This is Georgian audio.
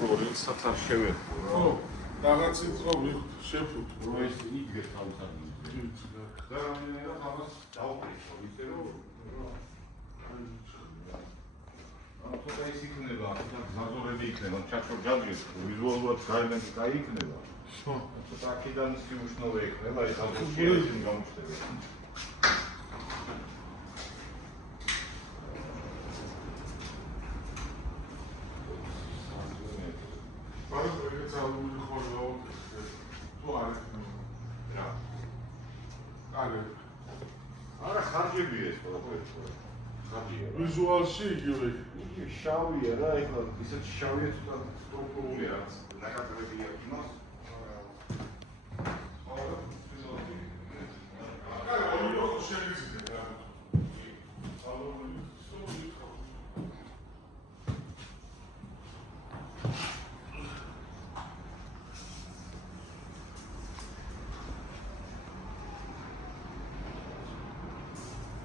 როდესაც არ შევეხვო რა. ხო, რაღაცით რომ შეფუთ. რომ ეს იგდეს თავსანი. და რამდენადაც ამას დავყრიშო, ისე რომ ცოტა ის იქნება, ზაზორები იქნება, ჩაჩო ჯაჯეს, ვიზუალურად გაიმენ კაი იქნება. ხო. ცოტა აქედან სიმუშნოვე იქნება, ეს ალბათ გამოჩნდება. მაგრამ ეგეც ალუმინი ხოლმე თუ არ რა. არა. არა ხარჯებია ეს ყველაფერი. ხარჯია. ვიზუალში იგივე. იგი შავია რა, ეხლა ისეთ შავია ცოტა სტრუქტურული რაც ნაკადრებია იმას.